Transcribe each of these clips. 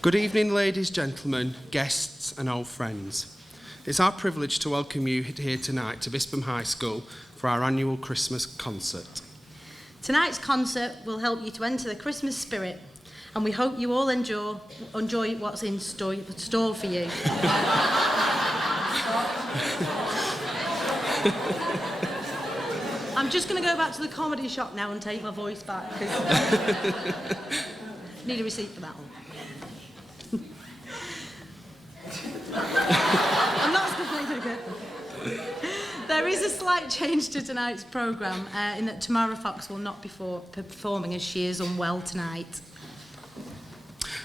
Good evening, ladies, gentlemen, guests and old friends. It's our privilege to welcome you here tonight to Bispham High School for our annual Christmas concert. Tonight's concert will help you to enter the Christmas spirit, and we hope you all enjoy what's in store for you. I'm just going to go back to the comedy shop now and take my voice back. Need a receipt for that one. I'm not going to go. There is a slight change to tonight's programme in that Tamara Fox will not be performing as she is unwell tonight.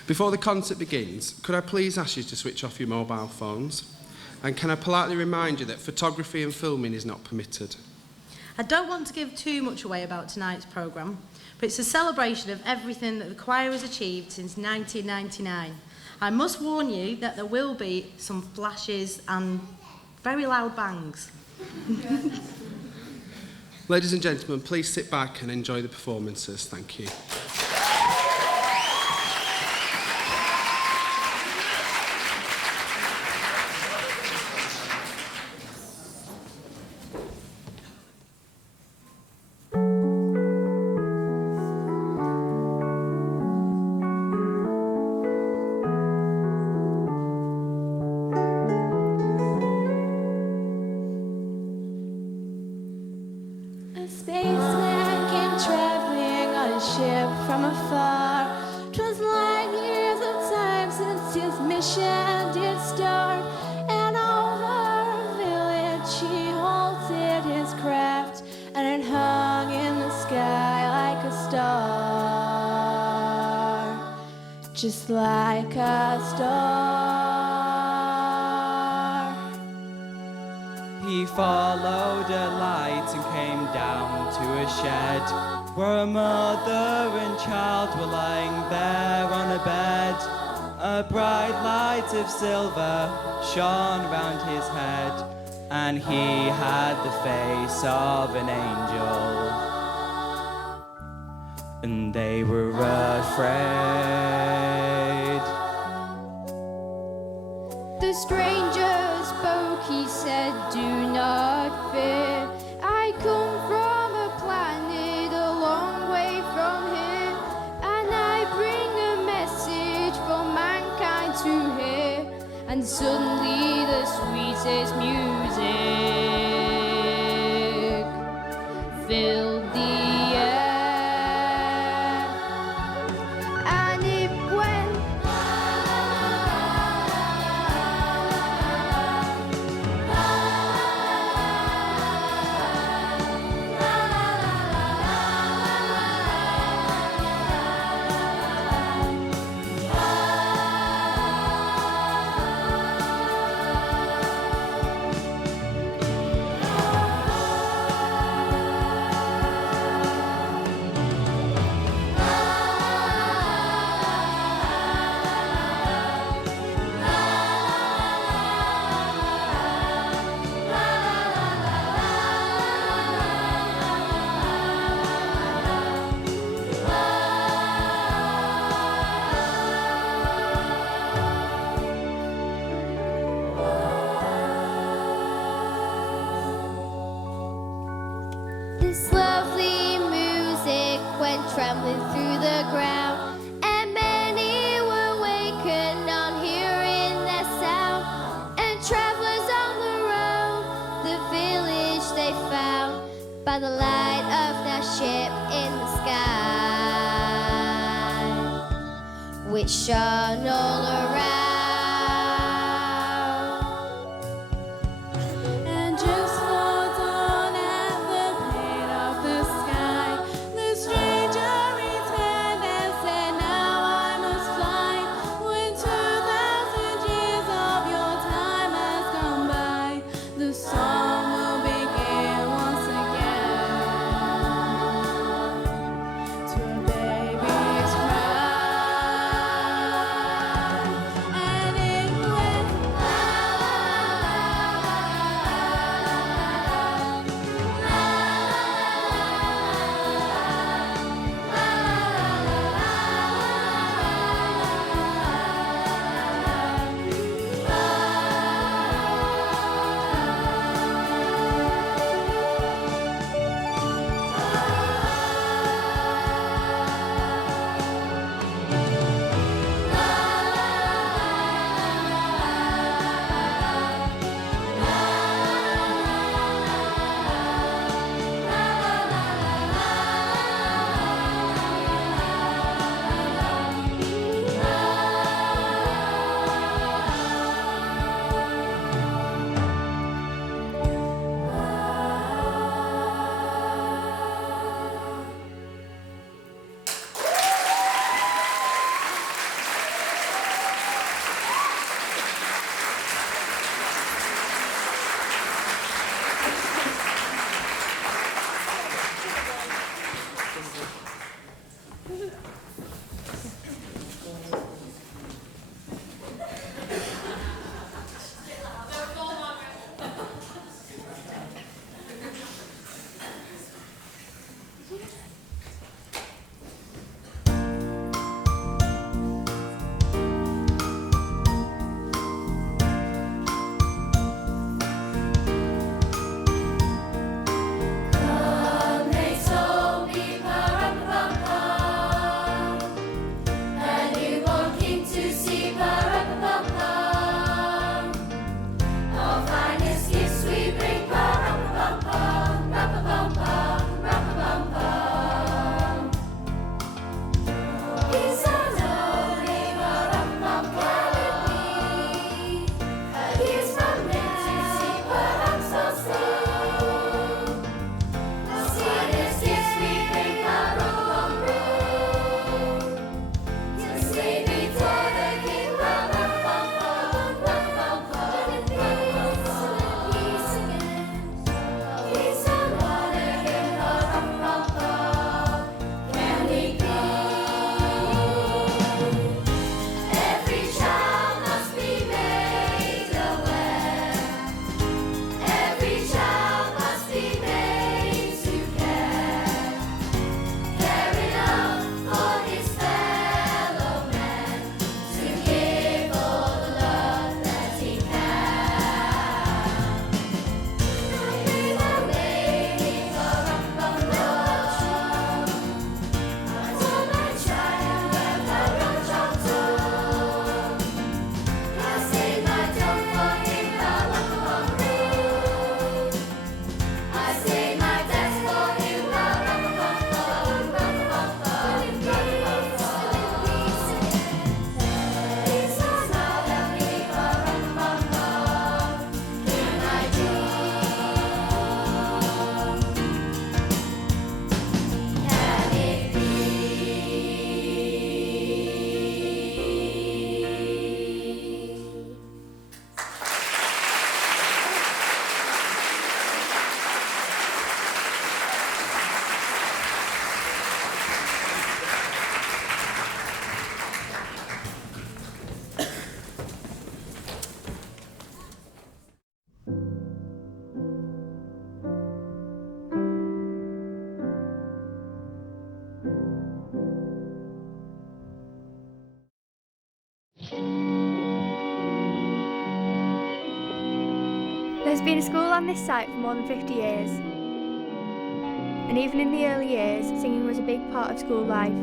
Before the concert begins, could I please ask you to switch off your mobile phones? And can I politely remind you that photography and filming is not permitted? I don't want to give too much away about tonight's programme, but it's a celebration of everything that the choir has achieved since 1999. I must warn you that there will be some flashes and very loud bangs. Ladies and gentlemen, please sit back and enjoy the performances. Thank you. Just like a star. He followed a light and came down to a shed where a mother and child were lying there on a bed. A bright light of silver shone round his head, and he had the face of an angel. And they were afraid. The stranger spoke, he said, "Do not fear. I come from a planet a long way from here, and I bring a message for mankind to hear." And suddenly the sweetest music filled the air. This lovely music went trembling through the ground, and many were wakened on hearing that sound. And travelers on the road, the village they found, by the light of that ship in the sky, which shone all around. There's been a school on this site for more than 50 years. And even in the early years, singing was a big part of school life.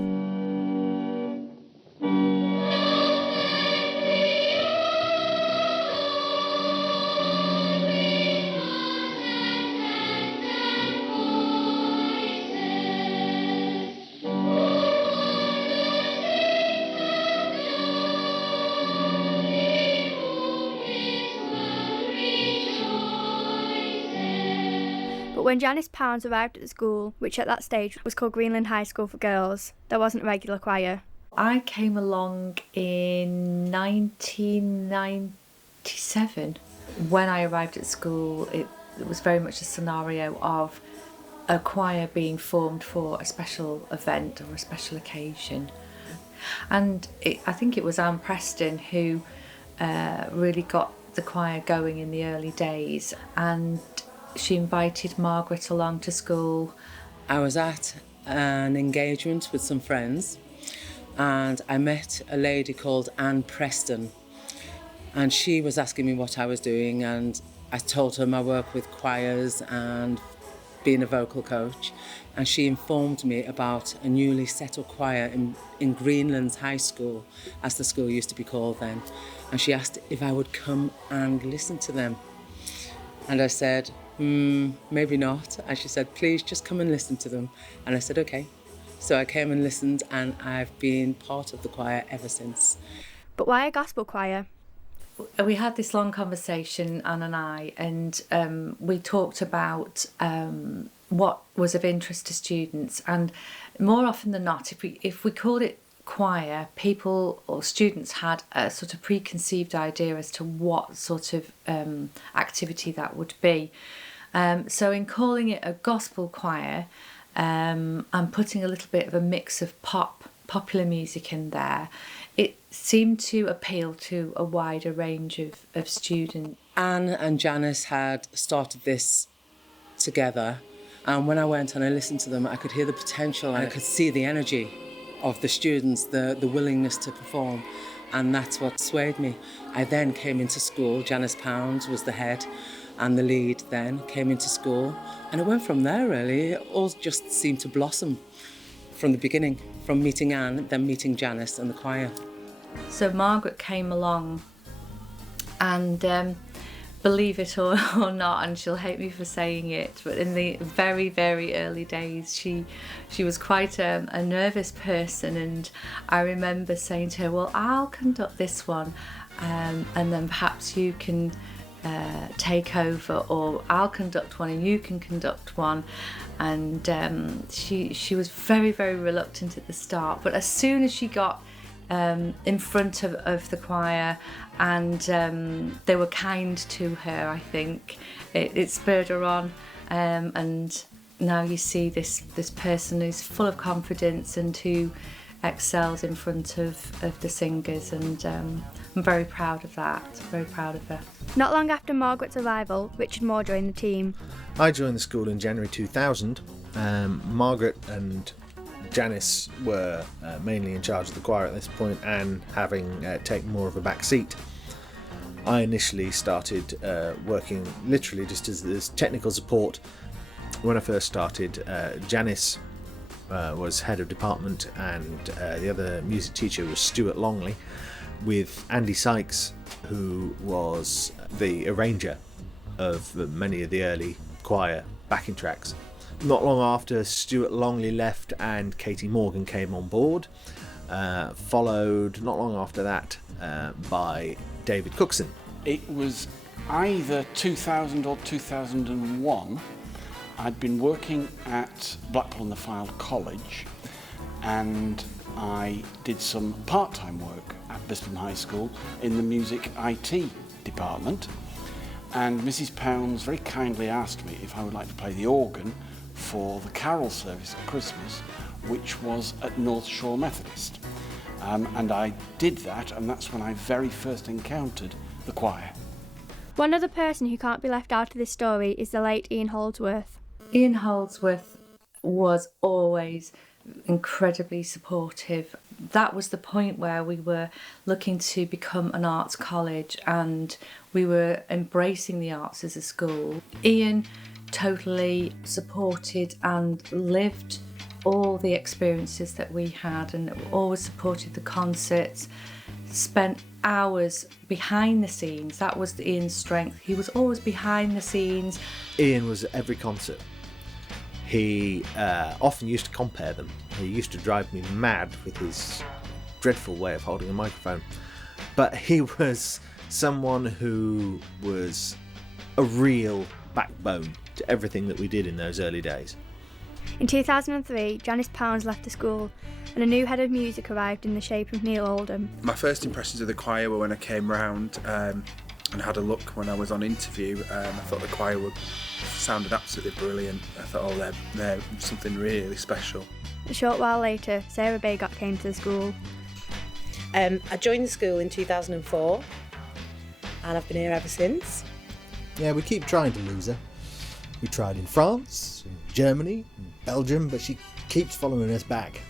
But when Janice Pounds arrived at the school, which at that stage was called Greenland High School for Girls, there wasn't a regular choir. I came along in 1997. When I arrived at school, it was very much a scenario of a choir being formed for a special event or a special occasion. And I think it was Anne Preston who really got the choir going in the early days, and she invited Margaret along to school. I was at an engagement with some friends and I met a lady called Anne Preston, and she was asking me what I was doing, and I told her my work with choirs and being a vocal coach, and she informed me about a newly set up choir in Greenland's High School, as the school used to be called then, and she asked if I would come and listen to them. And I said, maybe not. And she said, please just come and listen to them. And I said, okay. So I came and listened, and I've been part of the choir ever since. But why a gospel choir? We had this long conversation, Anne and I, and we talked about what was of interest to students. And more often than not, if we called it choir, people or students had a sort of preconceived idea as to what sort of activity that would be. So in calling it a gospel choir, and putting a little bit of a mix of popular music in there, it seemed to appeal to a wider range of students. Anne and Janice had started this together, and when I went and I listened to them, I could hear the potential and I could see the energy of the students, the willingness to perform, and that's what swayed me. I then came into school. Janice Pounds was the head and the lead then, came into school, and it went from there really. It all just seemed to blossom from the beginning, from meeting Anne, then meeting Janice and the choir. So Margaret came along, and believe it or not, and she'll hate me for saying it, but in the very, very early days, she was quite a nervous person, and I remember saying to her, well, I'll conduct this one, and then perhaps you can take over, or I'll conduct one and you can conduct one. And she was very, very reluctant at the start, but as soon as she got in front of the choir, and they were kind to her, I think it spurred her on, and now you see this person who's full of confidence and who excels in front of the singers, and I'm very proud of that, very proud of her. Not long after Margaret's arrival, Richard Moore joined the team. I joined the school in January 2000. Margaret and Janice were mainly in charge of the choir at this point, and having taken more of a back seat. I initially started working literally just as technical support. When I first started, Janice was head of department, and the other music teacher was Stuart Longley, with Andy Sykes, who was the arranger of many of the early choir backing tracks. Not long after, Stuart Longley left and Katie Morgan came on board, followed not long after that by David Cookson. It was either 2000 or 2001. I'd been working at Blackpool-on-the-Fylde College, and I did some part-time work at Bispham High School in the music IT department, and Mrs. Pounds very kindly asked me if I would like to play the organ for the carol service at Christmas, which was at North Shore Methodist. And I did that, and that's when I very first encountered the choir. One other person who can't be left out of this story is the late Ian Holdsworth. Ian Holdsworth was always incredibly supportive. That was the point where we were looking to become an arts college and we were embracing the arts as a school. Ian totally supported and lived all the experiences that we had and always supported the concerts, spent hours behind the scenes. That was Ian's strength. He was always behind the scenes. Ian was at every concert. He often used to compare them. He used to drive me mad with his dreadful way of holding a microphone. But he was someone who was a real backbone to everything that we did in those early days. In 2003, Janice Pounds left the school and a new head of music arrived in the shape of Neil Oldham. My first impressions of the choir were when I came round and had a look when I was on interview. I thought the choir sounded absolutely brilliant. I thought, oh, they're something really special. A short while later, Sarah Baygot came to the school. I joined the school in 2004 and I've been here ever since. Yeah, we keep trying to lose her. We tried in France, in Germany, in Belgium, but she keeps following us back.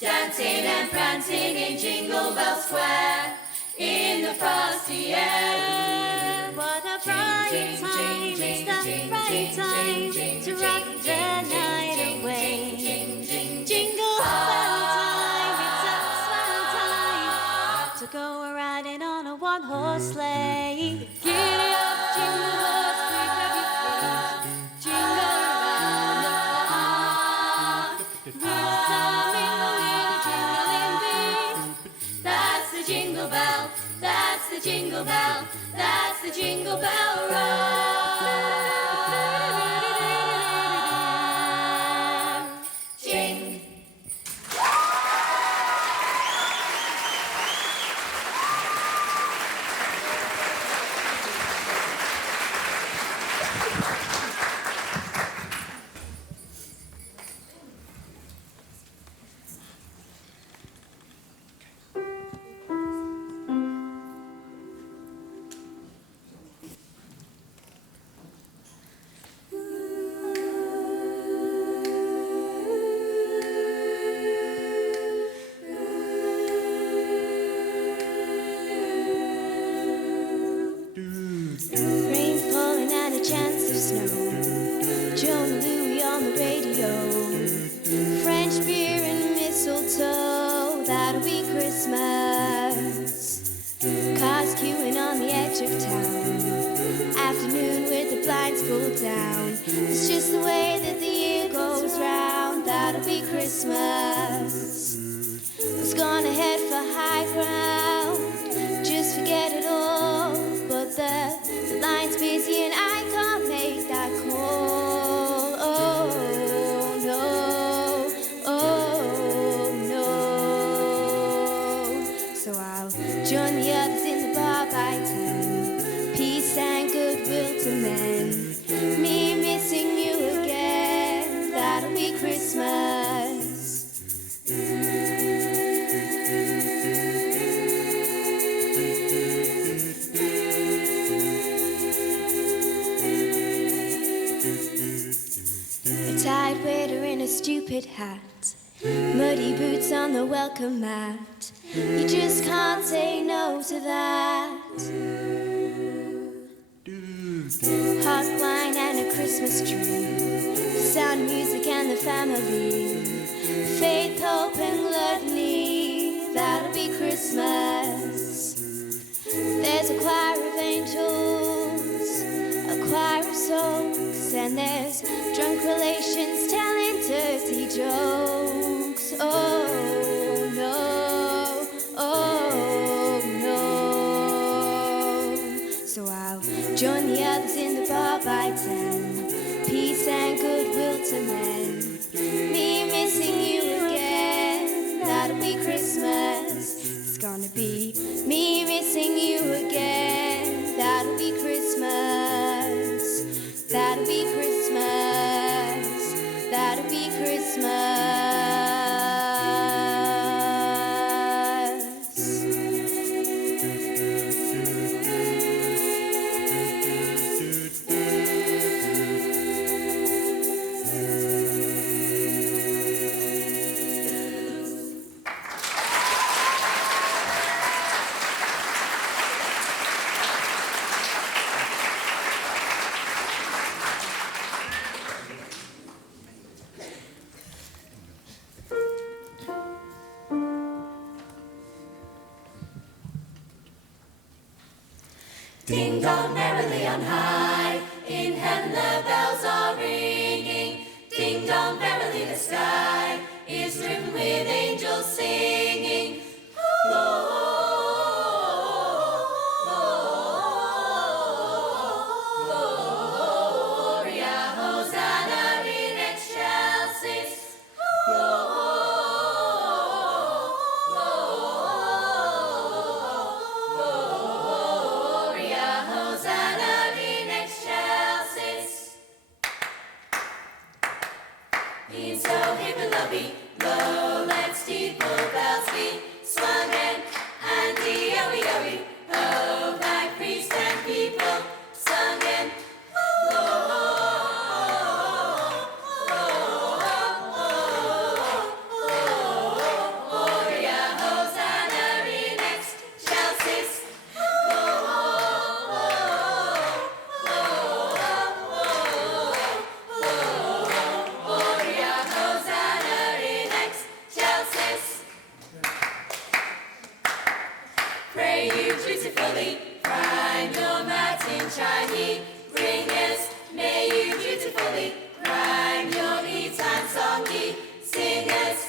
Dancing and prancing in Jingle Bell Square, in the frosty air. What a bright time, it's the right time to rock the night away. Jingle bell time, it's a swell time to go riding on a one-horse sleigh. Giddy up, jingle bells, pick up your feet, jingle around the clock. With some jingle bell, that's the jingle bell, that's the jingle bell rock. people down. It's just the way that the year goes round. That'll be Christmas. I was gonna head for high ground, just forget it all. But the line's busy and I can't make that call. Oh no, oh no. So I'll join the others in the bar by 10. Peace and goodwill to men. Me missing you again. That'll be Christmas. A tired waiter in a stupid hat, muddy boots on the welcome mat. You just can't say no to that. Hot wine and a Christmas tree, sound of music and the family, faith, hope and gluttony. That'll be Christmas. There's a choir of angels, a choir of souls, and there's drunk relations telling dirty jokes. Oh no, oh no. So I'll join the others in the bar by 10. Peace and goodwill to men. Me missing you again. That'll be Christmas. It's gonna be me missing you again. That'll be Christmas. That'll be Christmas. That'll be Christmas. Ding dong merrily on high, in heaven the bells are ringing. Ding dong merrily the sky is rimmed with angels singing. Gloria, Hosanna in excelsis. Gloria, Hosanna in excelsis. In so happy lovey, low and steeple bells be swung and dee-oh-ee-oh-ee. Oh, thy priest and people sung and Gloria, Hosanna in excelsis. Gloria, Hosanna in excelsis. Pray you dutifully, prime your matin Chinese ringers. May you dutifully prime your eat-time song ye singers.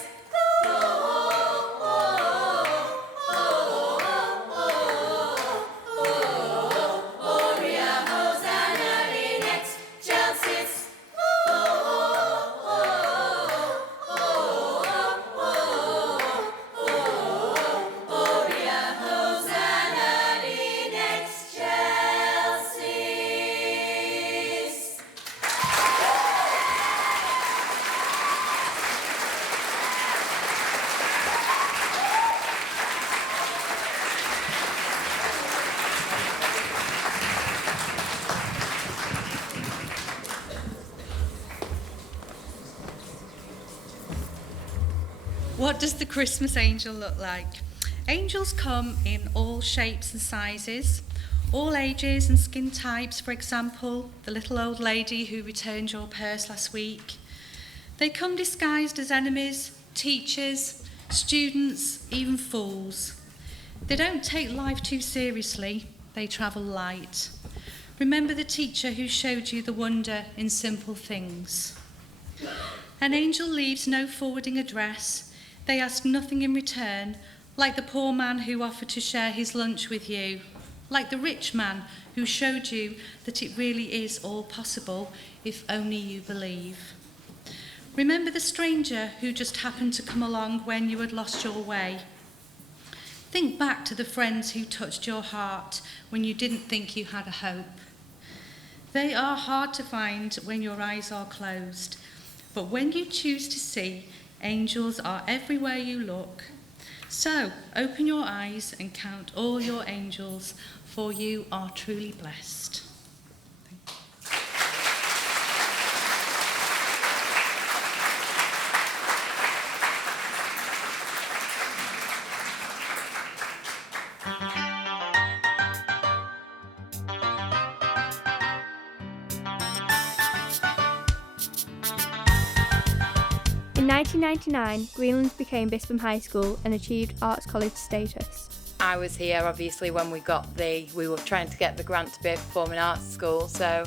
Gloria, Hosanna in excelsis. Gloria, Hosanna in excelsis. What does the Christmas angel look like? Angels come in all shapes and sizes, all ages and skin types. For example, the little old lady who returned your purse last week. They come disguised as enemies, teachers, students, even fools. They don't take life too seriously, they travel light. Remember the teacher who showed you the wonder in simple things. An angel leaves no forwarding address. They ask nothing in return, like the poor man who offered to share his lunch with you, like the rich man who showed you that it really is all possible if only you believe. Remember the stranger who just happened to come along when you had lost your way. Think back to the friends who touched your heart when you didn't think you had a hope. They are hard to find when your eyes are closed, but when you choose to see, angels are everywhere you look. So open your eyes and count all your angels, for you are truly blessed. In 1999, Greenlands became Bispham High School and achieved Arts College status. I was here obviously when we were trying to get the grant to be a performing arts school, so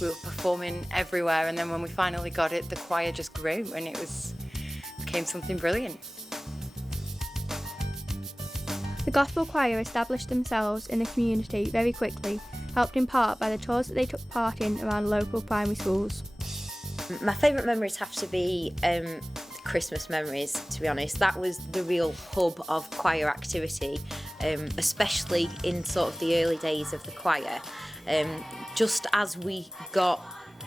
we were performing everywhere, and then when we finally got it, the choir just grew and it became something brilliant. The gospel choir established themselves in the community very quickly, helped in part by the tours that they took part in around local primary schools. My favourite memories have to be Christmas memories, to be honest. That was the real hub of choir activity, especially in sort of the early days of the choir. Just as we got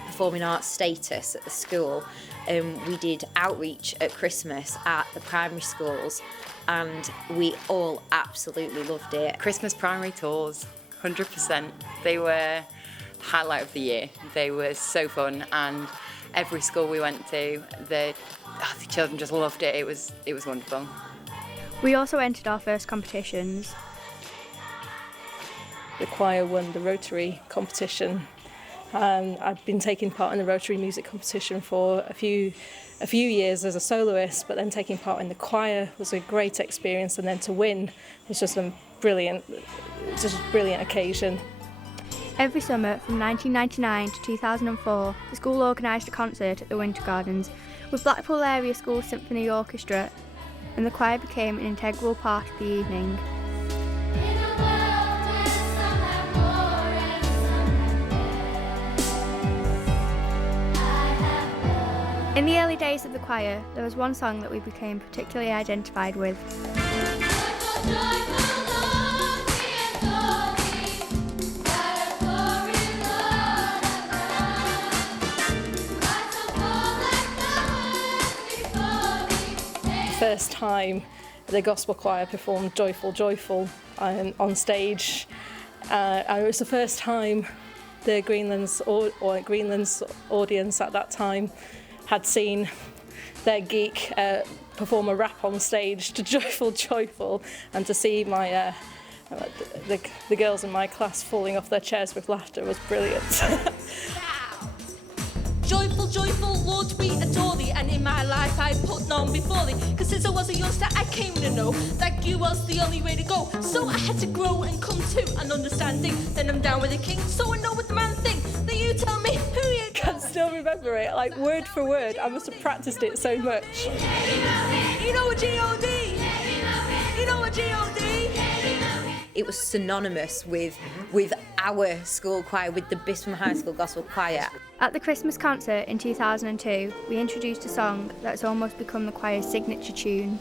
performing arts status at the school, we did outreach at Christmas at the primary schools, and we all absolutely loved it. Christmas primary tours, 100%. They were the highlight of the year. They were so fun, and every school we went to, the children just loved it. It was wonderful. We also entered our first competitions. The choir won the Rotary competition. I'd been taking part in the Rotary music competition for a few years as a soloist, but then taking part in the choir was a great experience, and then to win was just a brilliant occasion. Every summer from 1999 to 2004, the school organised a concert at the Winter Gardens with Blackpool Area School Symphony Orchestra, and the choir became an integral part of the evening. In the early days of the choir, there was one song that we became particularly identified with. First time the gospel choir performed Joyful, Joyful on stage, and it was the first time the Greenlands audience at that time had seen their geek perform a rap on stage to Joyful, Joyful, and to see my the girls in my class falling off their chairs with laughter was brilliant. Joyful, joyful, Lord, we adore thee, and in my life I put none before thee, cause since I was a youngster I came to know that you was the only way to go, so I had to grow and come to an understanding, then I'm down with the king, so I know what the man think, then you tell me who you I can still remember it, like word for word. I must have practiced it so much. You know what G.O.D? You know what G.O.D? It was synonymous with our school choir, with the Bispham High School Gospel Choir. At the Christmas concert in 2002, we introduced a song that's almost become the choir's signature tune.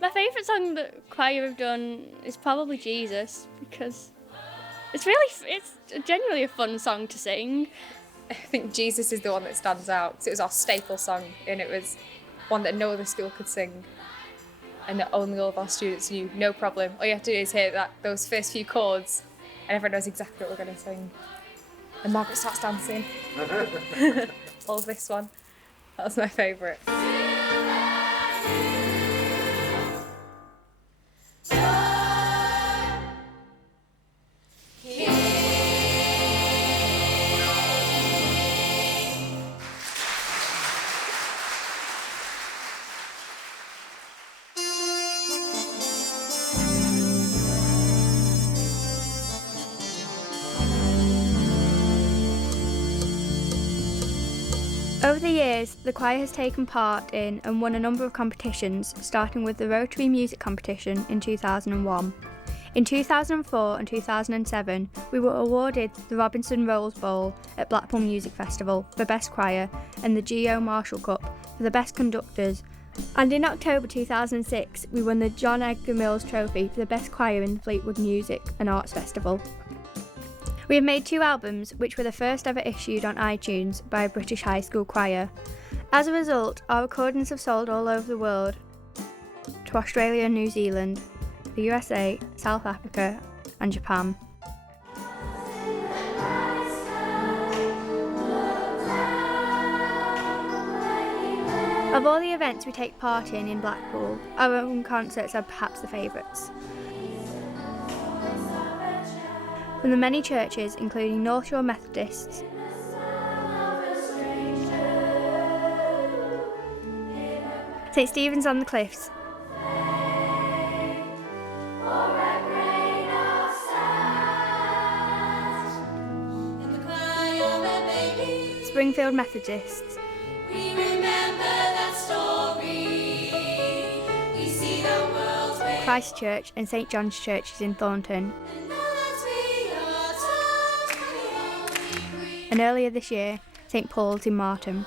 My favourite song that choir have done is probably Jesus, because it's genuinely a fun song to sing. I think Jesus is the one that stands out, because it was our staple song, and it was one that no other school could sing, and that only all of our students knew, no problem. All you have to do is hear those first few chords, and everyone knows exactly what we're going to sing. And Margaret starts dancing. All of this one. That was my favourite. Over the years, the choir has taken part in and won a number of competitions, starting with the Rotary Music Competition in 2001. In 2004 and 2007, we were awarded the Robinson Rolls Bowl at Blackpool Music Festival for Best Choir and the G.O. Marshall Cup for the Best Conductors. And in October 2006, we won the John Edgar Mills Trophy for the Best Choir in the Fleetwood Music and Arts Festival. We have made 2 albums, which were the first ever issued on iTunes by a British high school choir. As a result, our recordings have sold all over the world, to Australia and New Zealand, the USA, South Africa and Japan. Of all the events we take part in Blackpool, our own concerts are perhaps the favourites. From the many churches, including North Shore Methodists, St Stephen's on the Cliffs, Springfield Methodists, Christ Church and St John's Churches in Thornton. And earlier this year, St Paul's in Martham.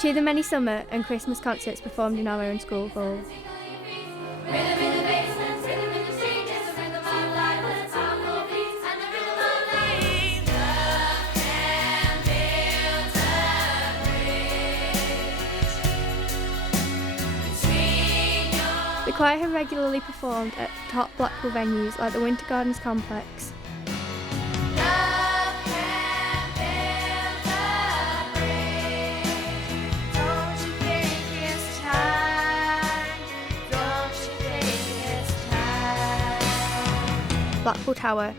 To the many summer and Christmas concerts performed in our own school hall. The choir have regularly performed at top Blackpool venues like the Winter Gardens Complex, Blackpool Tower,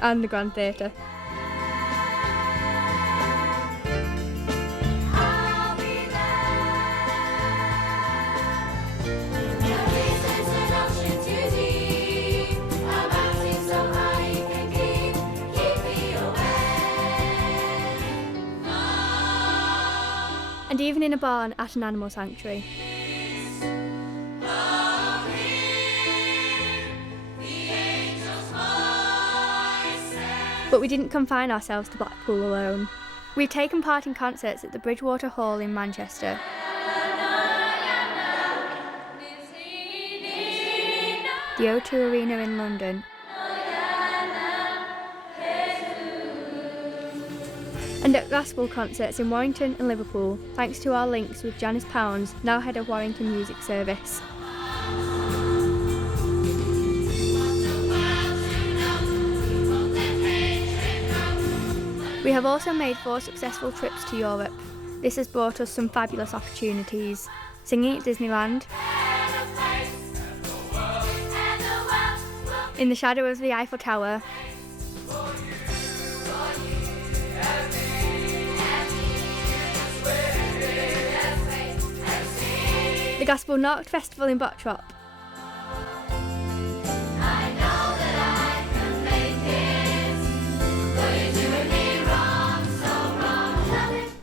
and the Grand Theatre. And even in a barn at an animal sanctuary. But we didn't confine ourselves to Blackpool alone. We've taken part in concerts at the Bridgewater Hall in Manchester, the O2 Arena in London, and at gospel concerts in Warrington and Liverpool, thanks to our links with Janice Pounds, now head of Warrington Music Service. We have also made 4 successful trips to Europe. This has brought us some fabulous opportunities. Singing at Disneyland, in the shadow of the Eiffel Tower, the Gospel Knocked Festival in Bottrop,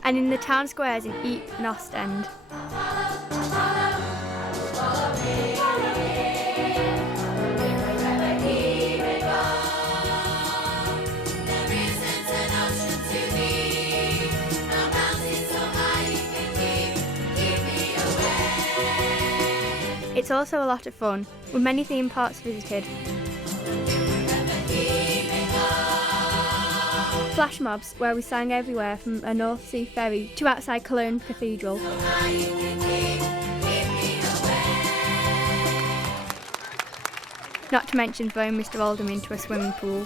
and in the town squares in Ypres and Ostend. It's also a lot of fun, with many theme parks visited. flash mobs where we sang everywhere from a North Sea ferry to outside Cologne Cathedral. Not to mention throwing Mr. Oldham into a swimming pool.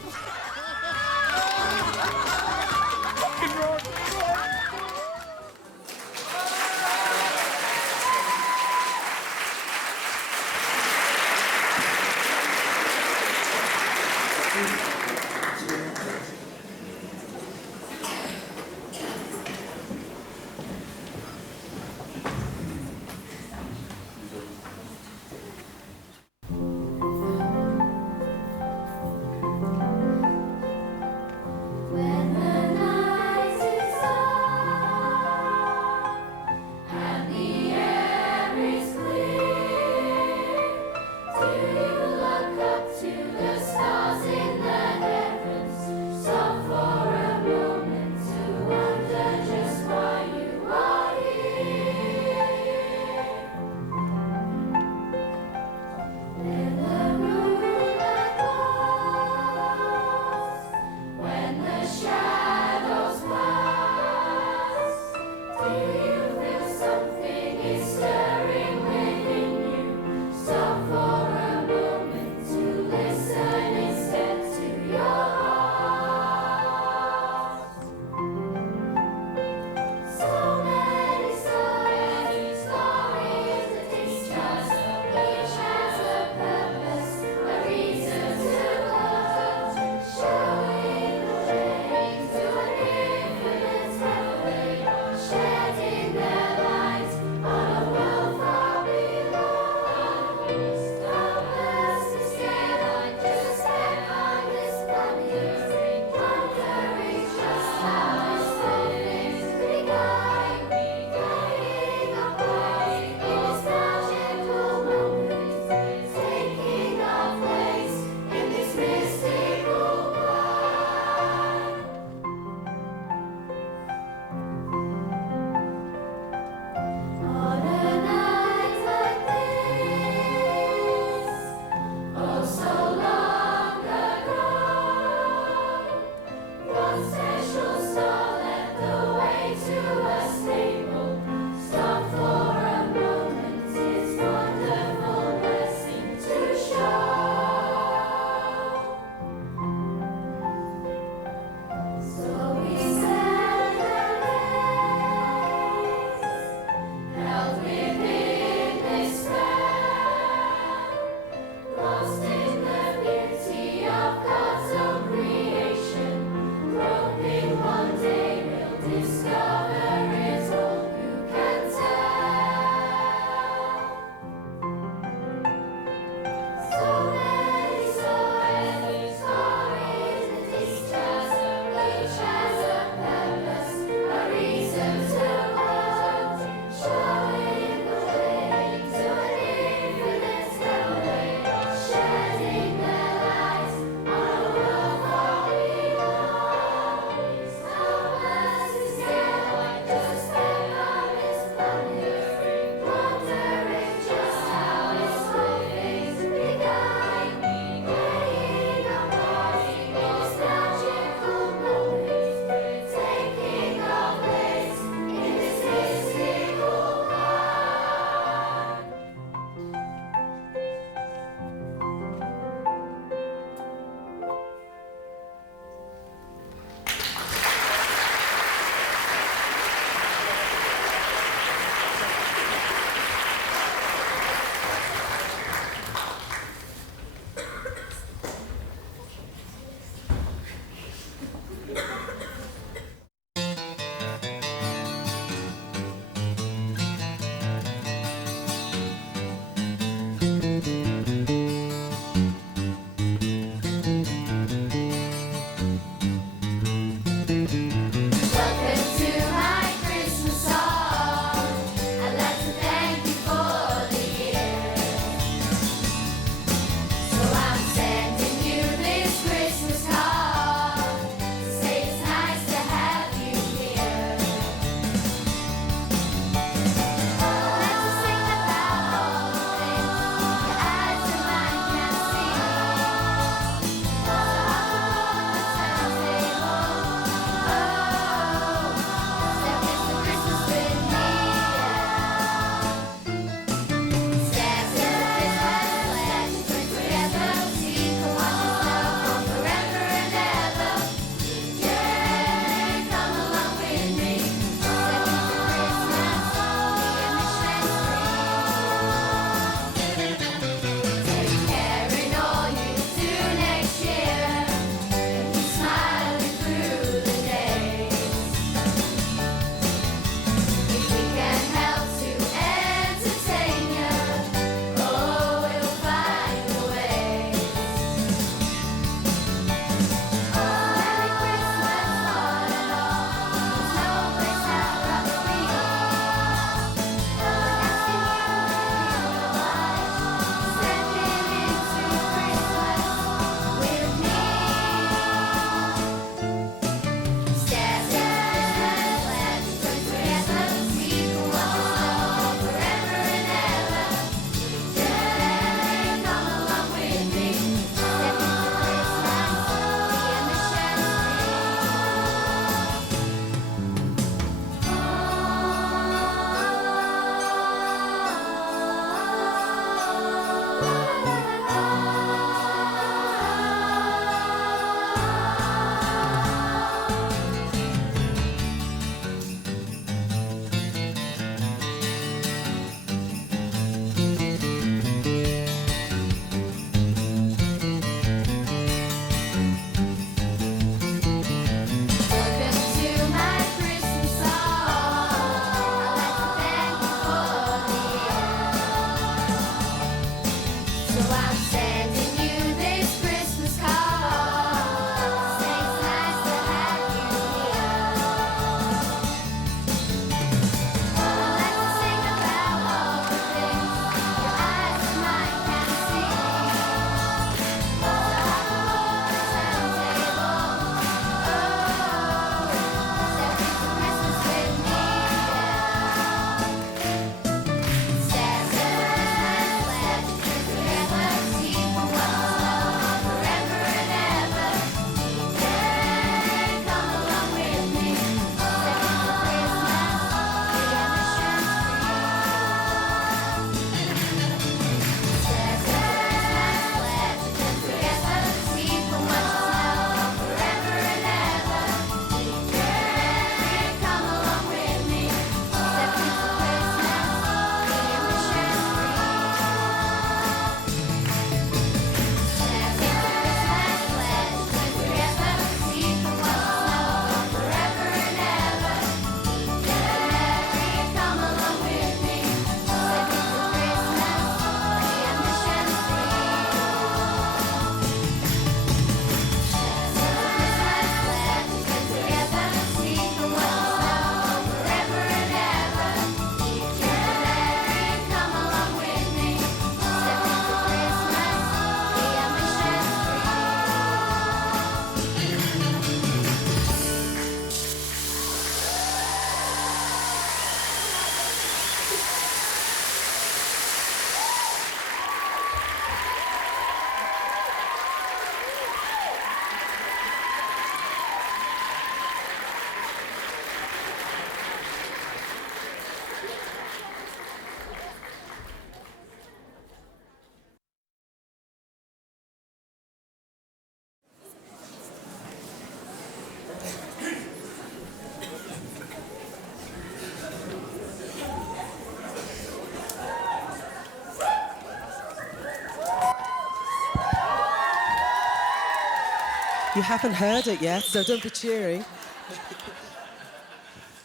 You haven't heard it yet, so don't be cheering.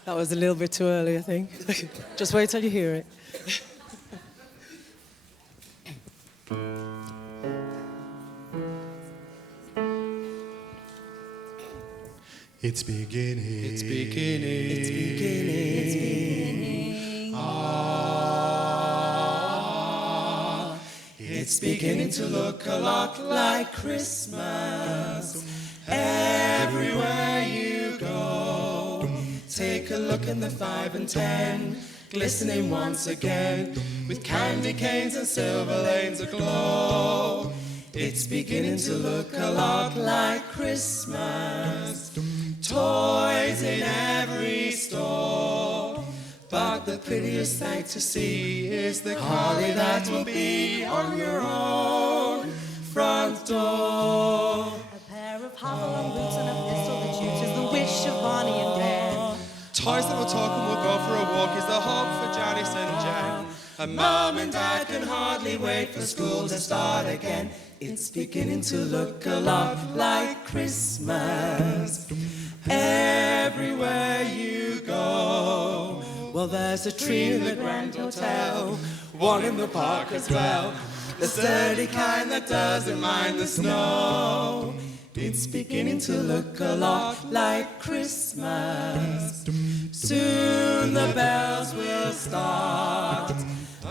That was a little bit too early, I think. Just wait till you hear it. It's beginning. It's beginning. It's beginning. It's beginning. Ah, it's beginning to look a lot like Christmas. Everywhere you go, take a look in the 5 and 10, glistening once again, with candy canes and silver lanes aglow. It's beginning to look a lot like Christmas. Toys in every store, but the prettiest sight to see is the holly that will be on your own front door. A pair of hop-along boots and a pistol that shoots is the wish of Bonnie and Ben. Toys that will talk and will go for a walk is the hope for Janice and Jen. And Mum and Dad can hardly wait for school to start again. It's beginning to look a lot like Christmas. Everywhere you go, well, there's a tree in the Grand Hotel, one in the park as well, the sturdy kind that doesn't mind the snow. It's beginning to look a lot like Christmas. Soon the bells will start,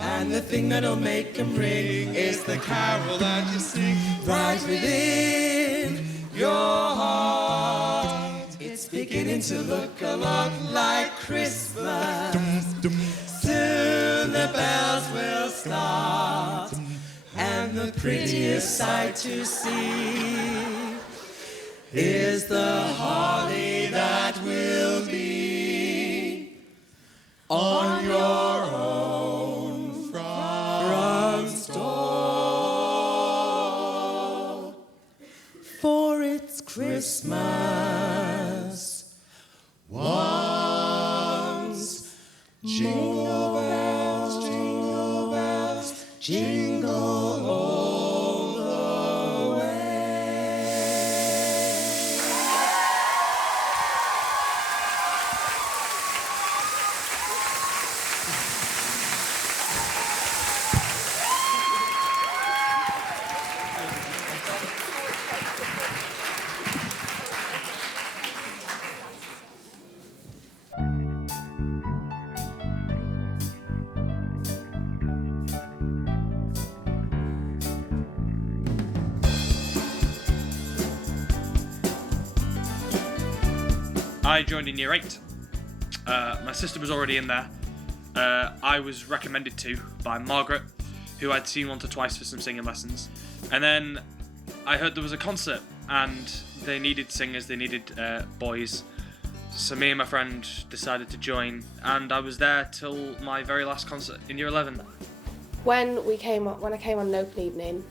and the thing that'll make them ring is the carol that you sing right within your heart. It's beginning to look a lot like Christmas. Soon the bells will start, and the prettiest sight to see is the holly that will be on your own front door. For it's Christmas once. Jingle bells, jingle bells, jingle all the way. I joined in year 8. My sister was already in there. I was recommended to by Margaret, who I'd seen once or twice for some singing lessons. And then I heard there was a concert and they needed singers, they needed boys. So me and my friend decided to join, and I was there till my very last concert in year 11. When I came on an open evening,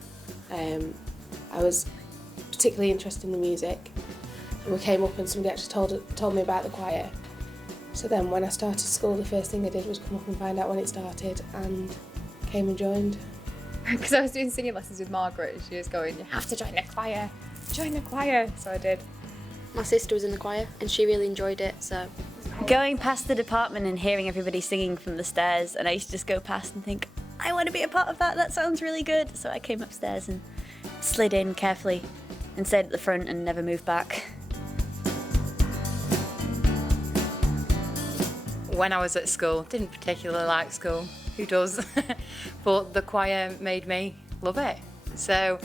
I was particularly interested in the music. And we came up and somebody actually told me about the choir. So then when I started school, the first thing I did was come up and find out when it started and came and joined. Because I was doing singing lessons with Margaret and she was going, you have to join the choir, join the choir. So I did. My sister was in the choir and she really enjoyed it, so. Going past the department and hearing everybody singing from the stairs, and I used to just go past and think, I want to be a part of that, that sounds really good. So I came upstairs and slid in carefully and stayed at the front and never moved back. When I was at school, didn't particularly like school, who does? But the choir made me love it. So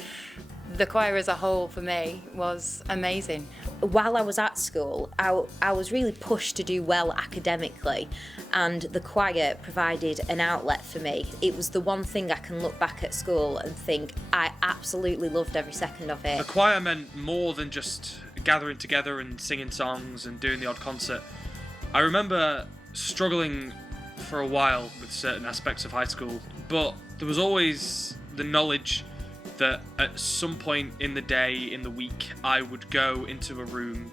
the choir as a whole for me was amazing. While I was at school, I was really pushed to do well academically, and the choir provided an outlet for me. It was the one thing I can look back at school and think I absolutely loved every second of it. The choir meant more than just gathering together and singing songs and doing the odd concert. I remember struggling for a while with certain aspects of high school, but there was always the knowledge that at some point in the day, in the week, I would go into a room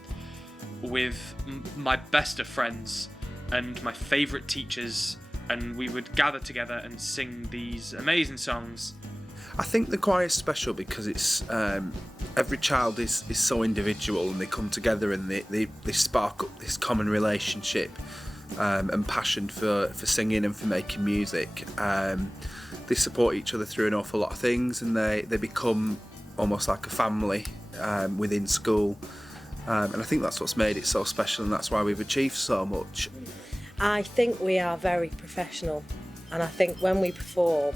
with my best of friends and my favourite teachers, and we would gather together and sing these amazing songs. I think the choir is special because it's every child is so individual, and they come together and they spark up this common relationship and passion for singing and for making music. They support each other through an awful lot of things, and they become almost like a family within school. And I think that's what's made it so special, and that's why we've achieved so much. I think we are very professional, and I think when we perform,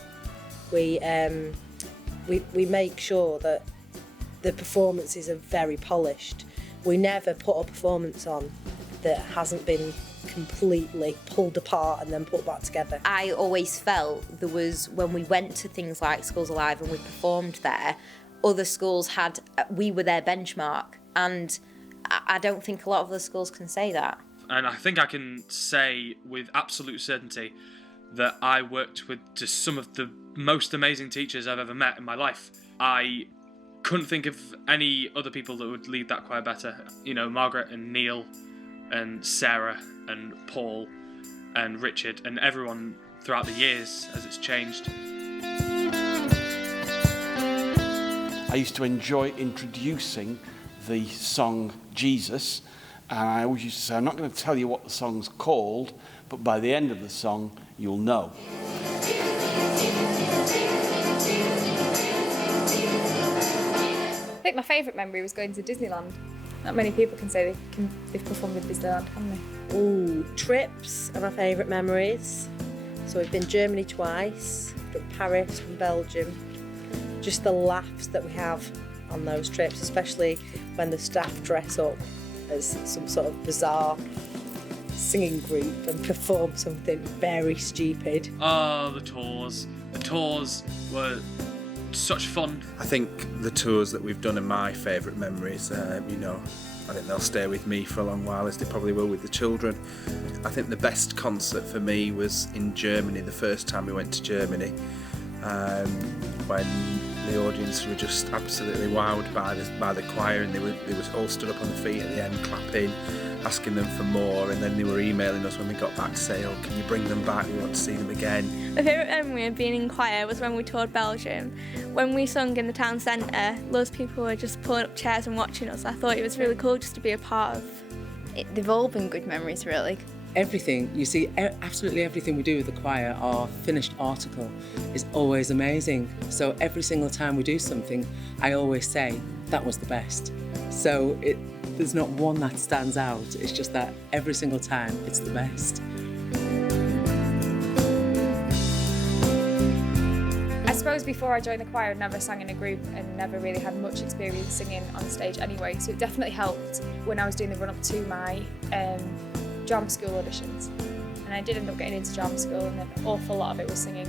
we make sure that the performances are very polished. We never put a performance on that hasn't been completely pulled apart and then put back together. I always felt there was, when we went to things like Schools Alive and we performed there, other schools we were their benchmark, and I don't think a lot of the schools can say that. And I think I can say with absolute certainty that I worked with just some of the most amazing teachers I've ever met in my life. I couldn't think of any other people that would lead that choir better. You know, Margaret and Neil and Sarah and Paul and Richard and everyone throughout the years as it's changed. I used to enjoy introducing the song Jesus, and I always used to say, I'm not going to tell you what the song's called, but by the end of the song, you'll know. I think my favourite memory was going to Disneyland. Not many people can say they've performed in Disneyland, can they? Ooh, trips are my favourite memories. So we've been Germany twice, from Paris, from Belgium. Just the laughs that we have on those trips, especially when the staff dress up as some sort of bizarre singing group and perform something very stupid. Oh, the tours. The tours were such fun. I think the tours that we've done are my favourite memories. You know, I think they'll stay with me for a long while, as they probably will with the children. I think the best concert for me was in Germany, the first time we went to Germany, when the audience were just absolutely wowed by the choir, and they were all stood up on their feet at the end clapping, asking them for more, and then they were emailing us when we got back to say, oh, can you bring them back, we want to see them again. My favourite memory of being in choir was when we toured Belgium. When we sung in the town centre, loads of people were just pulling up chairs and watching us. I thought it was really cool just to be a part of. They've all been good memories, really. Everything, you see, absolutely everything we do with the choir, our finished article, is always amazing. So every single time we do something, I always say, that was the best. So there's not one that stands out, it's just that every single time, it's the best. I suppose before I joined the choir, I'd never sang in a group and never really had much experience singing on stage anyway, so it definitely helped when I was doing the run-up to my drama school auditions. And I did end up getting into drama school, and an awful lot of it was singing,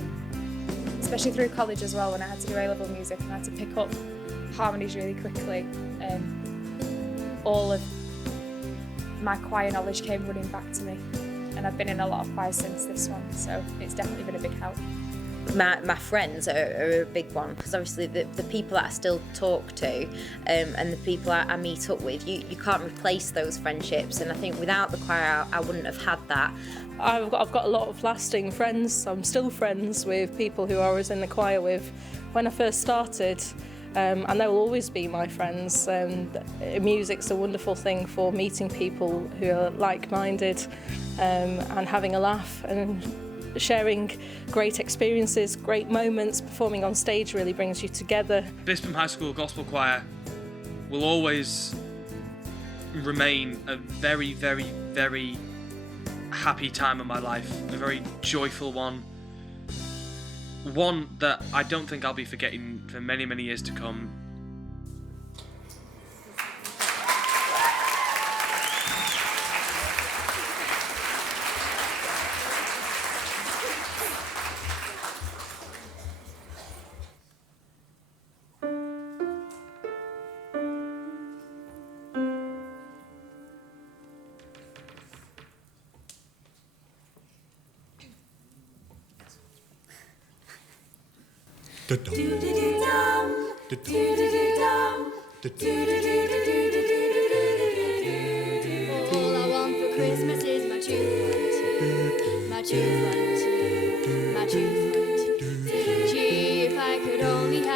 especially through college as well, when I had to do A-level music and I had to pick up harmonies really quickly. All of my choir knowledge came running back to me, and I've been in a lot of choirs since this one, so it's definitely been a big help. My friends are a big one, because obviously the people that I still talk to and the people I meet up with, you can't replace those friendships, and I think without the choir I wouldn't have had that. I've got a lot of lasting friends. I'm still friends with people who I was in the choir with when I first started, and they will always be my friends. Music's a wonderful thing for meeting people who are like-minded and having a laugh and sharing great experiences, great moments. Performing on stage really brings you together. Bispham High School Gospel Choir will always remain a very, very, very happy time of my life, a very joyful one that I don't think I'll be forgetting for many, many years to come. All I want for Christmas is my true front, my true front, my true front. Gee, if I could only have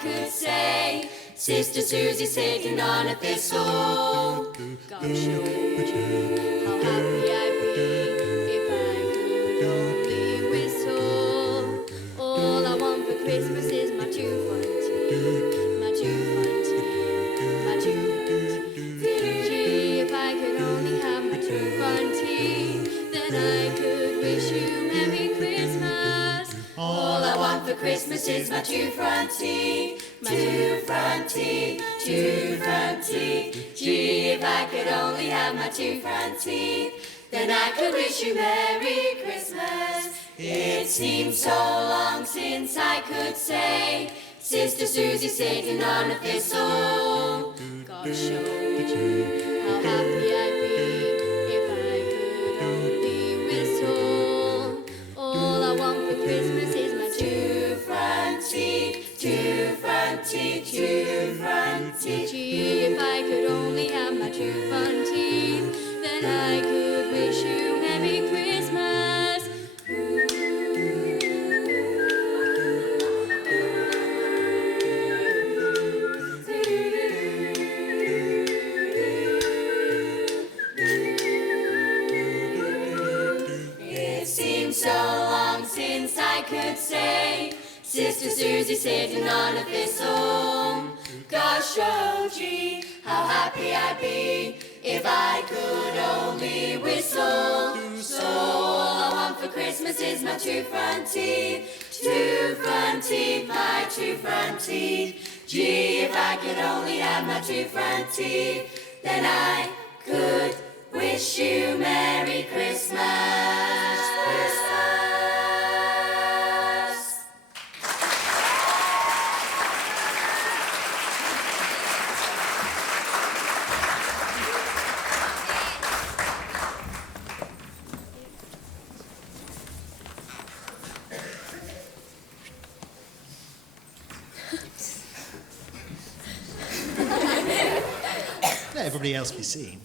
could say, Sister Susie sitting on a thistle. Gosh, oh, how happy I'd be if I could only whistle. All I want for Christmas is my two front teeth, my two front teeth, my two front teeth. Gee, if I could only have my two front teeth, then I could wish you Merry Christmas. All I want for Christmas is my two front teeth, my two front teeth, two front teeth. Gee, if I could only have my two front teeth, then I could wish you Merry Christmas. It seems so long since I could say, Sister Susie sitting on a thistle. Gosh, oh, how happy I'd be if I could only whistle. All I want for Christmas is my two front teeth, two front teeth, two front teeth. Gee, if I could only have my two front teeth, then I could wish you Merry Christmas. It seems so long since I could say, Sister Susie sitting on a thistle. Gosh, oh gee, how happy I'd be if I could only whistle. So all I want for Christmas is my two front teeth, my two front teeth. Gee, if I could only have my two front teeth, then I could wish you Merry Christmas. Let everybody else be seen.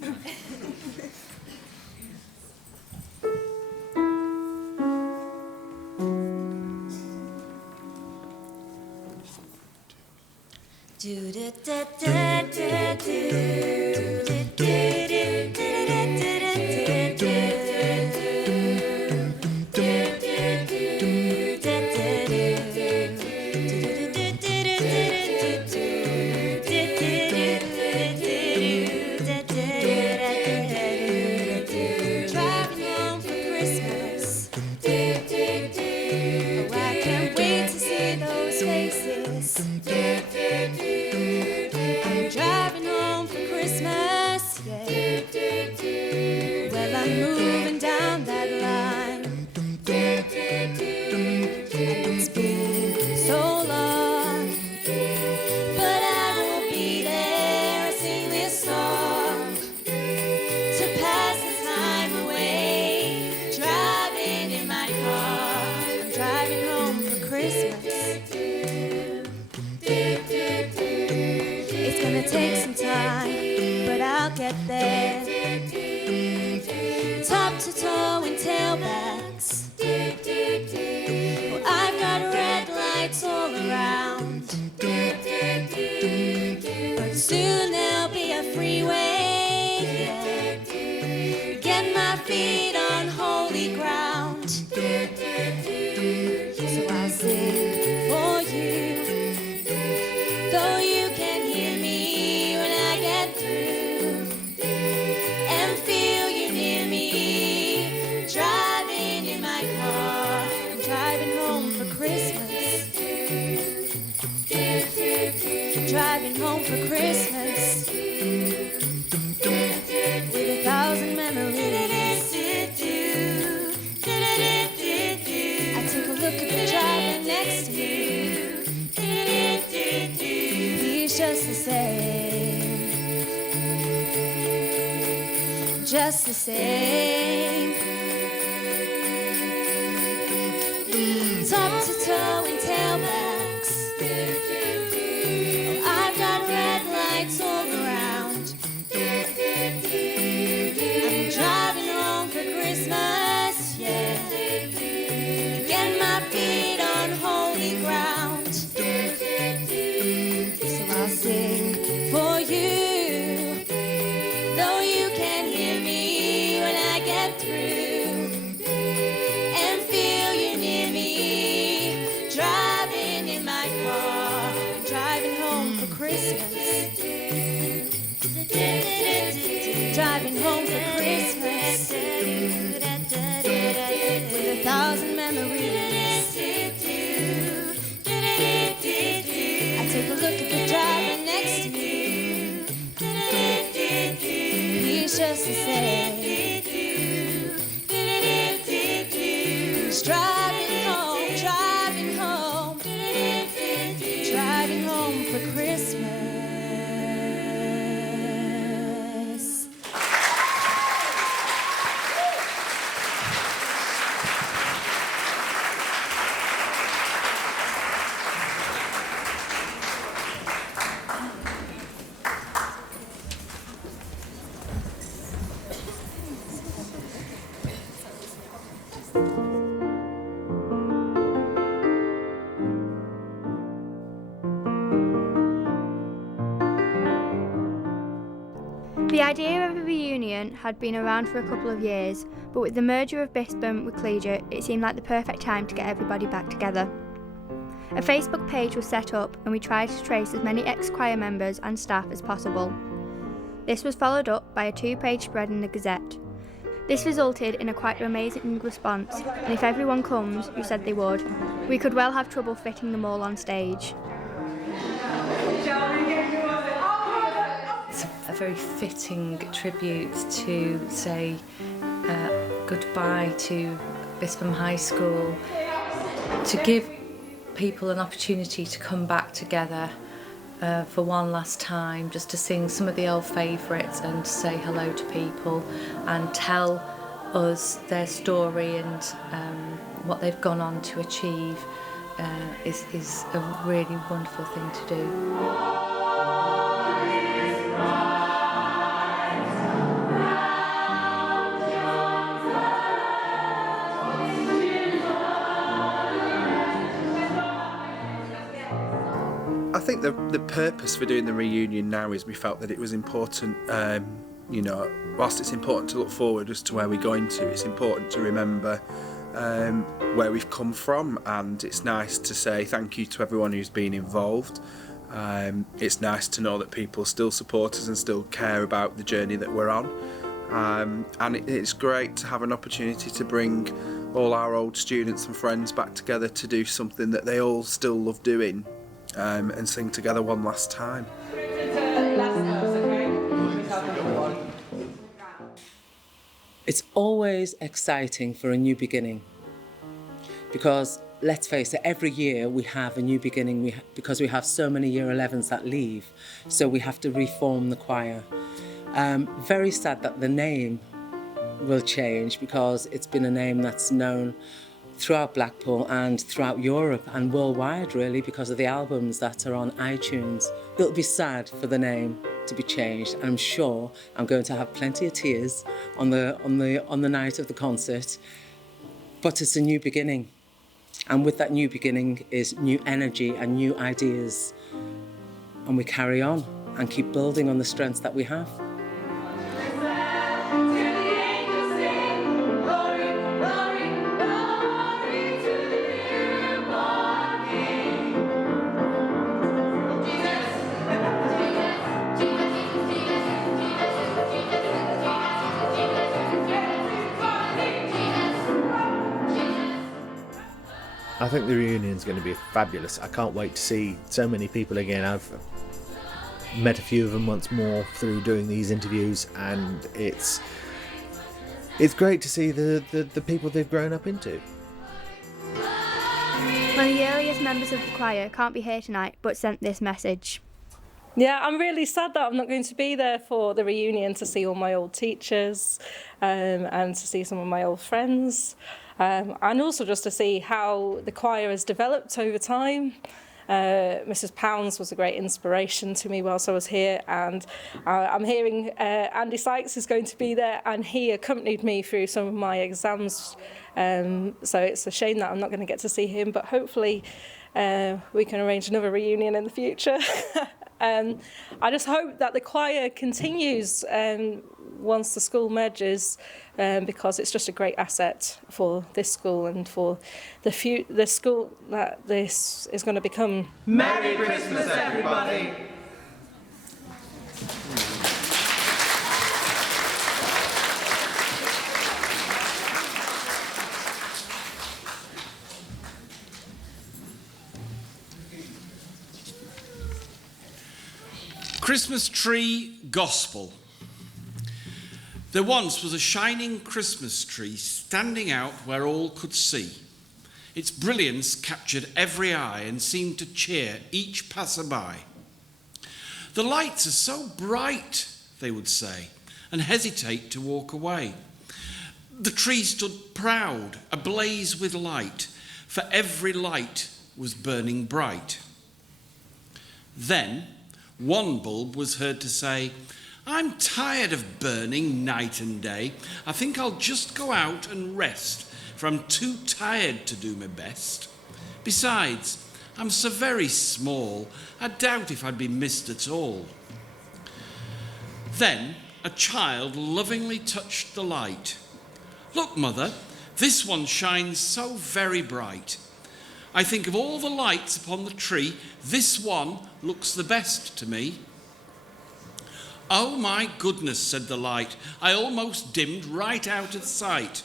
Take some time, but I'll get there. Top to toe in tailbacks. Well, I've got red lights all around. But soon there'll be a freeway. Yeah. Get my feet on holy ground. So I'll sing for you, though you can hear me when I get through, and feel you near me. Driving in my car, I'm driving home for Christmas. Driving home for Christmas with 1,000 memories. I take a look at the driver next to you. He's just the same, just the same. Top to toe in tailbacks. Oh, I've got red lights all around. I'm driving home for Christmas, yeah. Get my feet on holy ground. get through and feel you near me. Driving in my car, driving home for Christmas. Driving home for Christmas with 1,000 memories. I take a look at the driver next to me. He's just the same. He's driving home, driving home, driving home for Christmas. The idea of a reunion had been around for a couple of years, but with the merger of Bispham with Collegiate, it seemed like the perfect time to get everybody back together. A Facebook page was set up and we tried to trace as many ex-choir members and staff as possible. This was followed up by a 2-page spread in the Gazette. This resulted in a quite amazing response, and if everyone comes, who said they would, we could well have trouble fitting them all on stage. It's a very fitting tribute to say goodbye to Bispham High School, to give people an opportunity to come back together for one last time, just to sing some of the old favourites and to say hello to people and tell us their story and what they've gone on to achieve is a really wonderful thing to do. I think the purpose for doing the reunion now is we felt that it was important, you know, whilst it's important to look forward as to where we're going to, it's important to remember where we've come from, and it's nice to say thank you to everyone who's been involved. It's nice to know that people still support us and still care about the journey that we're on, and it's great to have an opportunity to bring all our old students and friends back together to do something that they all still love doing, and sing together one last time. It's always exciting for a new beginning, because let's face it, every year we have a new beginning because we have so many Year 11s that leave, so we have to reform the choir. Very sad that the name will change, because it's been a name that's known throughout Blackpool and throughout Europe and worldwide, really, because of the albums that are on iTunes. It'll be sad for the name to be changed, and I'm sure I'm going to have plenty of tears on the night of the concert. But it's a new beginning, and with that new beginning is new energy and new ideas, and we carry on and keep building on the strengths that we have. I think the reunion's going to be fabulous. I can't wait to see so many people again. I've met a few of them once more through doing these interviews, and it's great to see the people they've grown up into. One of the earliest members of the choir can't be here tonight, but sent this message. Yeah, I'm really sad that I'm not going to be there for the reunion to see all my old teachers and to see some of my old friends. And also just to see how the choir has developed over time. Mrs. Pounds was a great inspiration to me whilst I was here, and I'm hearing Andy Sykes is going to be there, and he accompanied me through some of my exams, so it's a shame that I'm not going to get to see him, but hopefully we can arrange another reunion in the future. I just hope that the choir continues once the school merges, because it's just a great asset for this school and for the school that this is going to become. Merry Christmas, everybody! Christmas Tree Gospel. There once was a shining Christmas tree standing out where all could see. Its brilliance captured every eye and seemed to cheer each passerby. The lights are so bright, they would say, and hesitate to walk away. The tree stood proud, ablaze with light, for every light was burning bright. Then one bulb was heard to say, "I'm tired of burning night and day. I think I'll just go out and rest, for I'm too tired to do my best. Besides, I'm so very small, I doubt if I'd be missed at all." Then a child lovingly touched the light. "Look, Mother, this one shines so very bright. I think of all the lights upon the tree, this one looks the best to me." "Oh my goodness," said the light, "I almost dimmed right out of sight.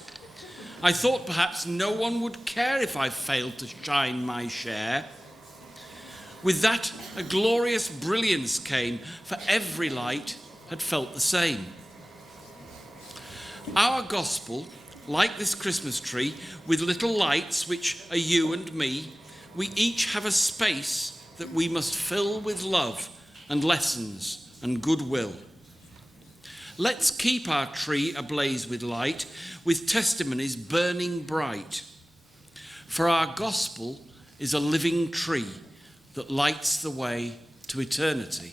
I thought perhaps no one would care if I failed to shine my share." With that, a glorious brilliance came, for every light had felt the same. Our gospel, like this Christmas tree, with little lights which are you and me, we each have a space that we must fill with love and lessons and goodwill. Let's keep our tree ablaze with light, with testimonies burning bright. For our gospel is a living tree that lights the way to eternity.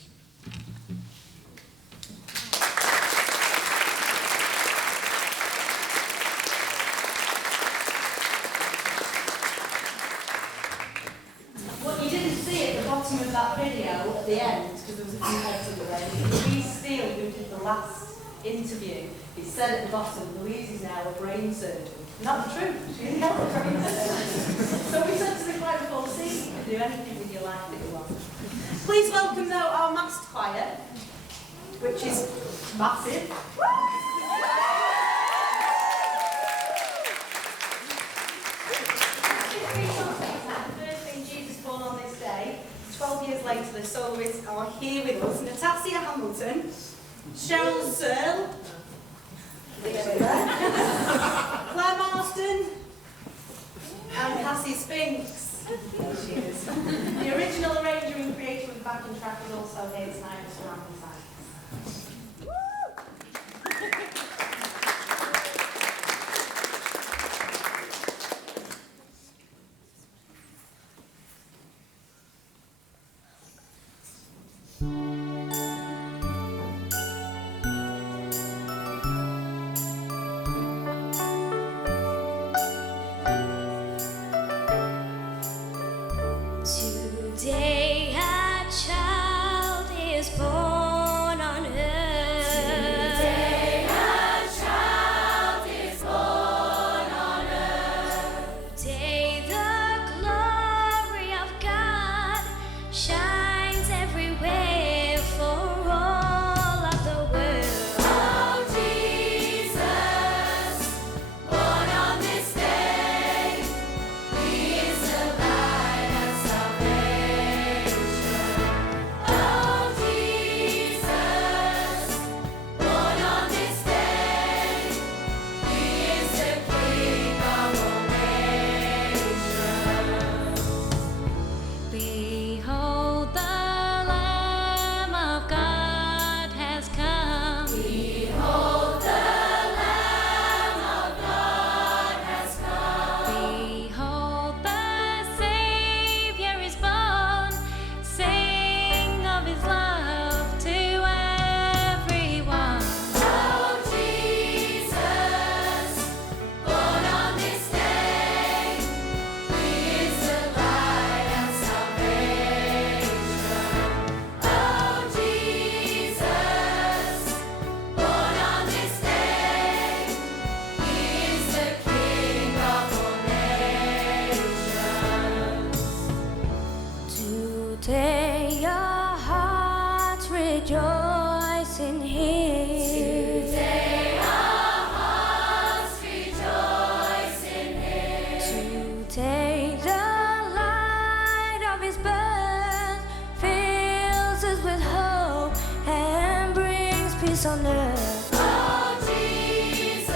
What you didn't see at the bottom of that video at the end, because there was a few heads in the way, Louise Steele, who did the last interview, it said at the bottom, Louise is now a brain surgeon. Not true, she is not a brain surgeon. So we said to the choir before, see, you can do anything with your life that you want. Please welcome now our master choir, which is massive. Jesus born on this day. 12 years later, the soloists are here with us. Natasha Hamilton, Cheryl Searle, Claire Marston, and Cassie Spinks. There she is. The original arranger and creator of the backing track is also here tonight, Mr. Anthony Sykes. Today a child is born. on earth. Oh, Jesus,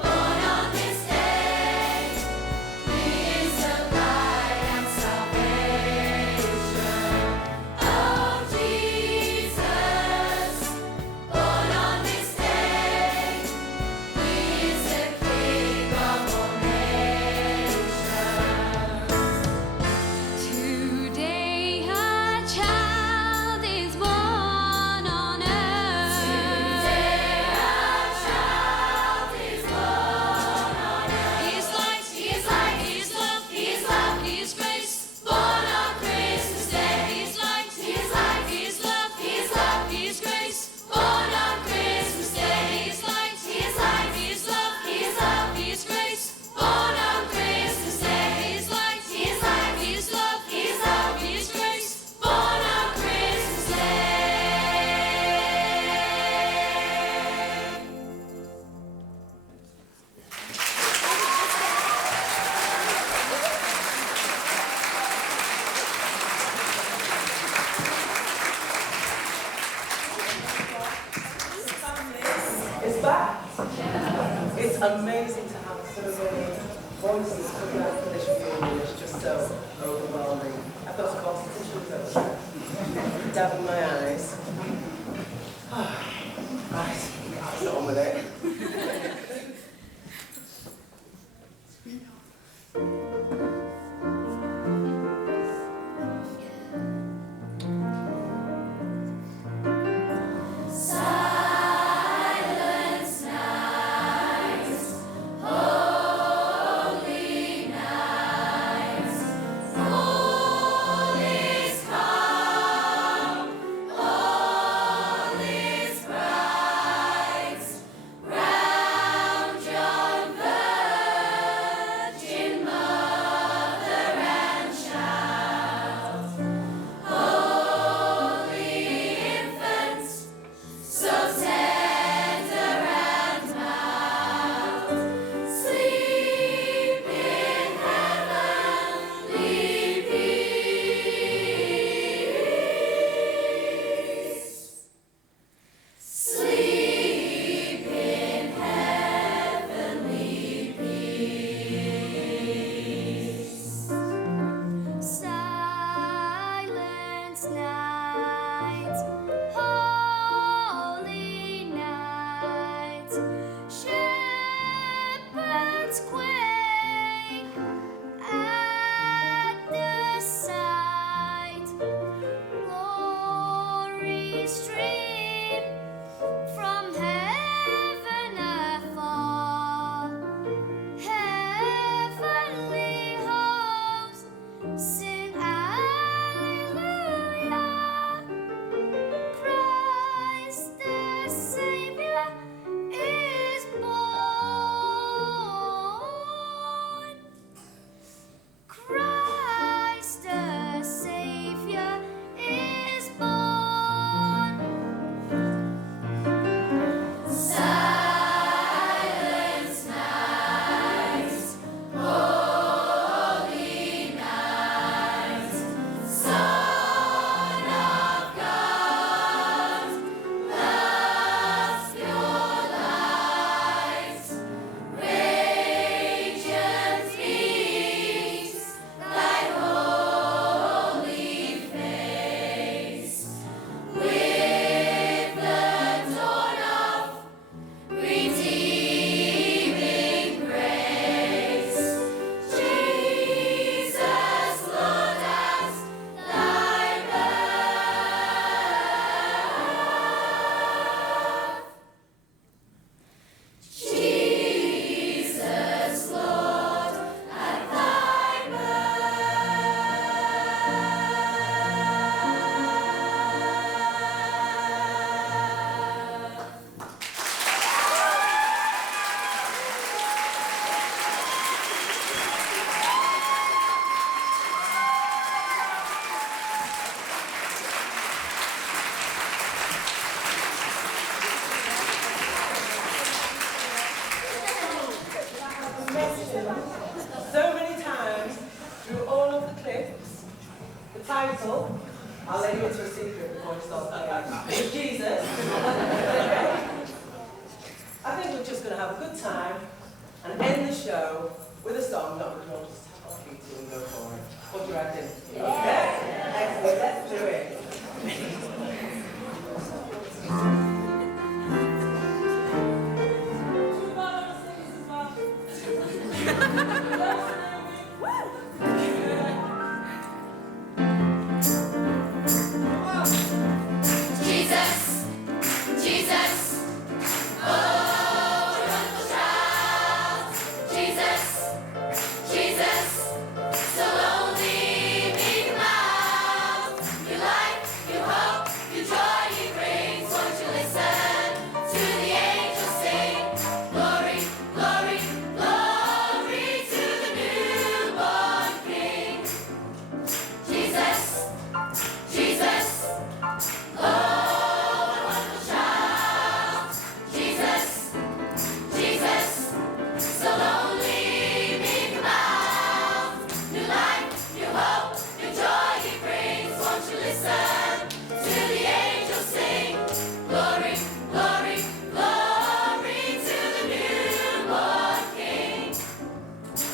born on this day, He is the light and salvation. Oh, Jesus, born on this day, He is the King of all nations. Today a child is born on earth. Today a child is born on earth. He is light, He is light, He is love, He is love, He is grace. Born on Christmas Day. He is light, He is light, He is love, He is love, He is grace. Born on Christmas Day. He is light, He is light, He is love, He is love, He is grace. Born on Christmas Day. He is light, He is light, He is love, He is love, He is grace. Born on Christmas Day. It's back. It's amazing to have so many voices coming out from this reunion. It's just so overwhelming. I've got a competition over there. Dabbing my eyes. Right, get on with it. Silence night, holy night, all is calm, all is bright. show with a song that we can all just tap our feet to and go for it. What do you reckon? Yeah? Excellent, let's do it. Jesus, Jesus, oh, wonderful child. Jesus, Jesus, so lonely, big mouth. Your life, your hope, your joy he brings. Won't you listen to the angels sing? Glory, glory, glory to the newborn King. Jesus, Jesus, oh, wonderful child. Jesus, Jesus, so lonely, big mouth. New life, new hope, new joy he brings. Won't you listen to the angels sing? Glory, glory, glory to the newborn King.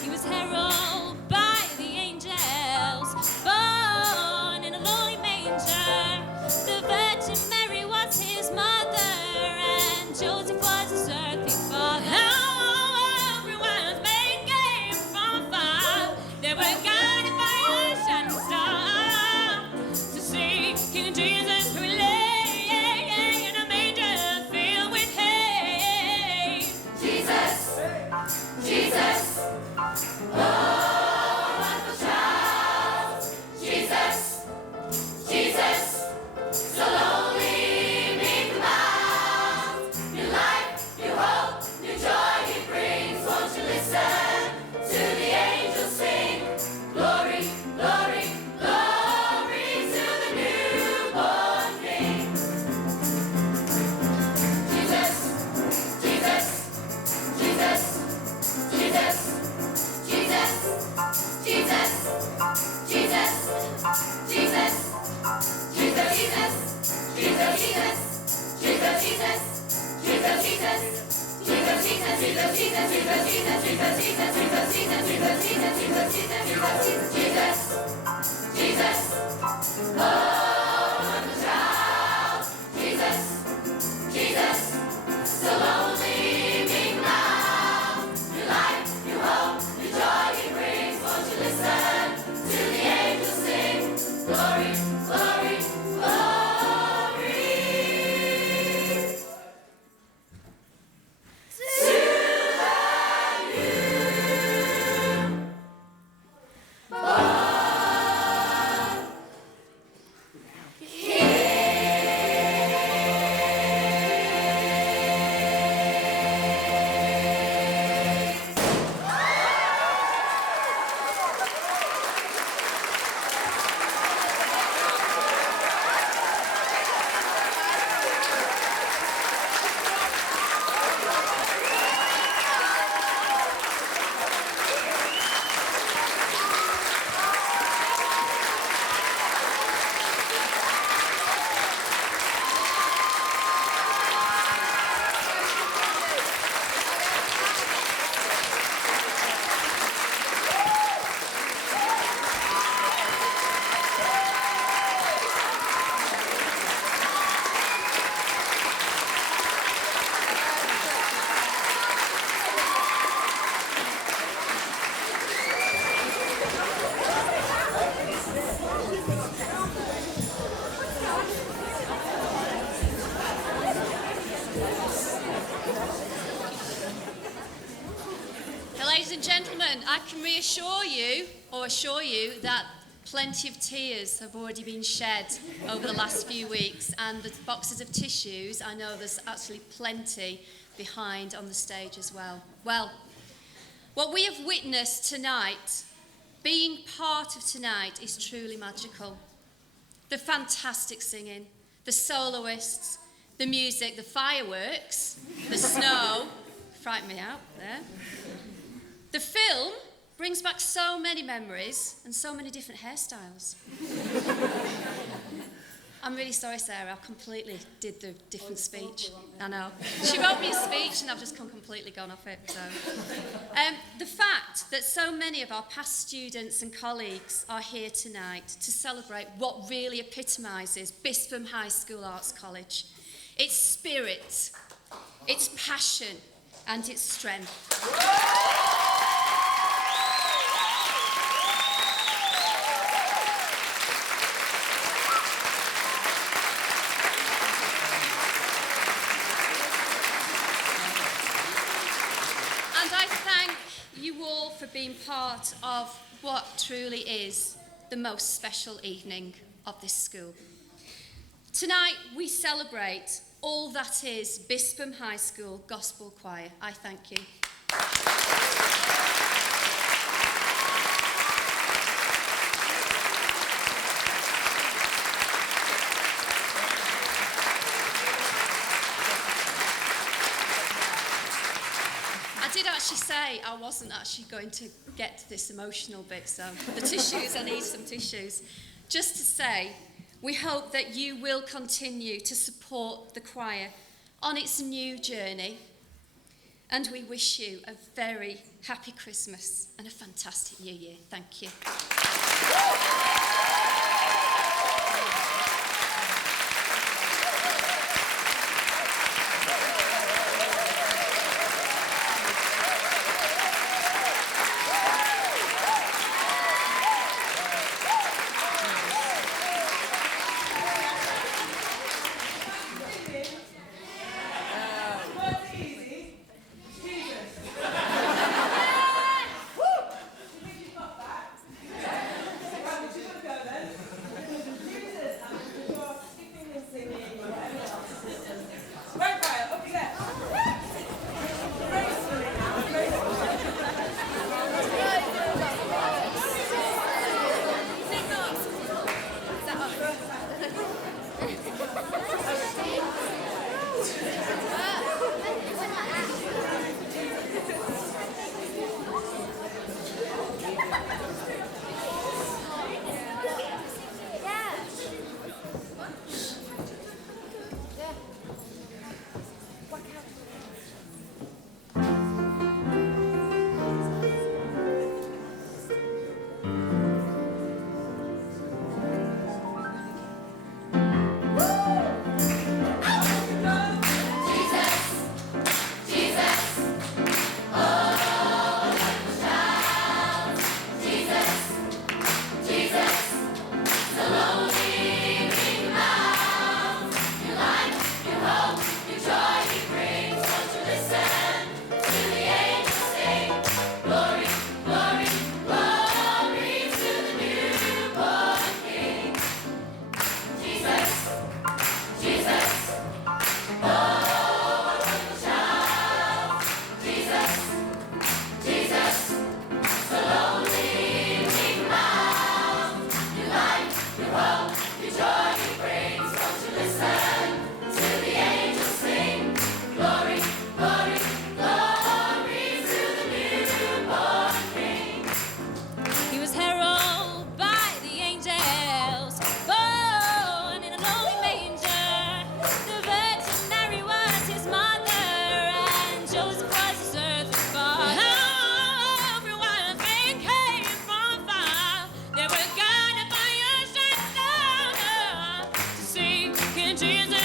He was heralded by the angels, born in a lowly manger. The Virgin Mary was his mother, and Joseph was his earthly father. Oh, everyone was made game from afar. They were guided by a shining star to see King Jesus who lay in a manger filled with hay. Jesus, Jesus, oh, wonderful child. Jesus, Jesus, so lonely, meek mouth. New life, new hope, new joy he brings. Won't you listen to the angels sing? Glory, glory, glory to the newborn King. Jesus, Jesus, Jesus, Jesus, Jesus, Jesus, Jesus, Jesus, Jesus, Jesus, Jesus, Jesus, Jesus, Jesus, Jesus, oh, wonderful child. Jesus, Jesus, so lonely, meek mouth. New life, new hope, new joy he brings. Won't you listen to the angels sing? Glory, glory, glory to the newborn Ladies and gentlemen, I can assure you that plenty of tears have already been shed over the last few weeks, and the boxes of tissues, I know there's actually plenty behind on the stage as well. Well, what we have witnessed tonight, being part of tonight, is truly magical. The fantastic singing, the soloists, the music, the fireworks, the snow, frightened me out there. The film brings back so many memories and so many different hairstyles. I'm really sorry, Sarah. I completely did the different speech. I know. She wrote me a speech and I've just completely gone off it. So, the fact that so many of our past students and colleagues are here tonight to celebrate what really epitomises Bispham High School Arts College. Its spirit, its passion and its strength. You all for being part of what truly is the most special evening of this school. Tonight we celebrate all that is Bispham High School Gospel Choir. I thank you. I did actually say I wasn't actually going to get to this emotional bit, so the tissues, I need some tissues. Just to say, we hope that you will continue to support the choir on its new journey, and we wish you a very happy Christmas and a fantastic New Year. Thank you. Jesus.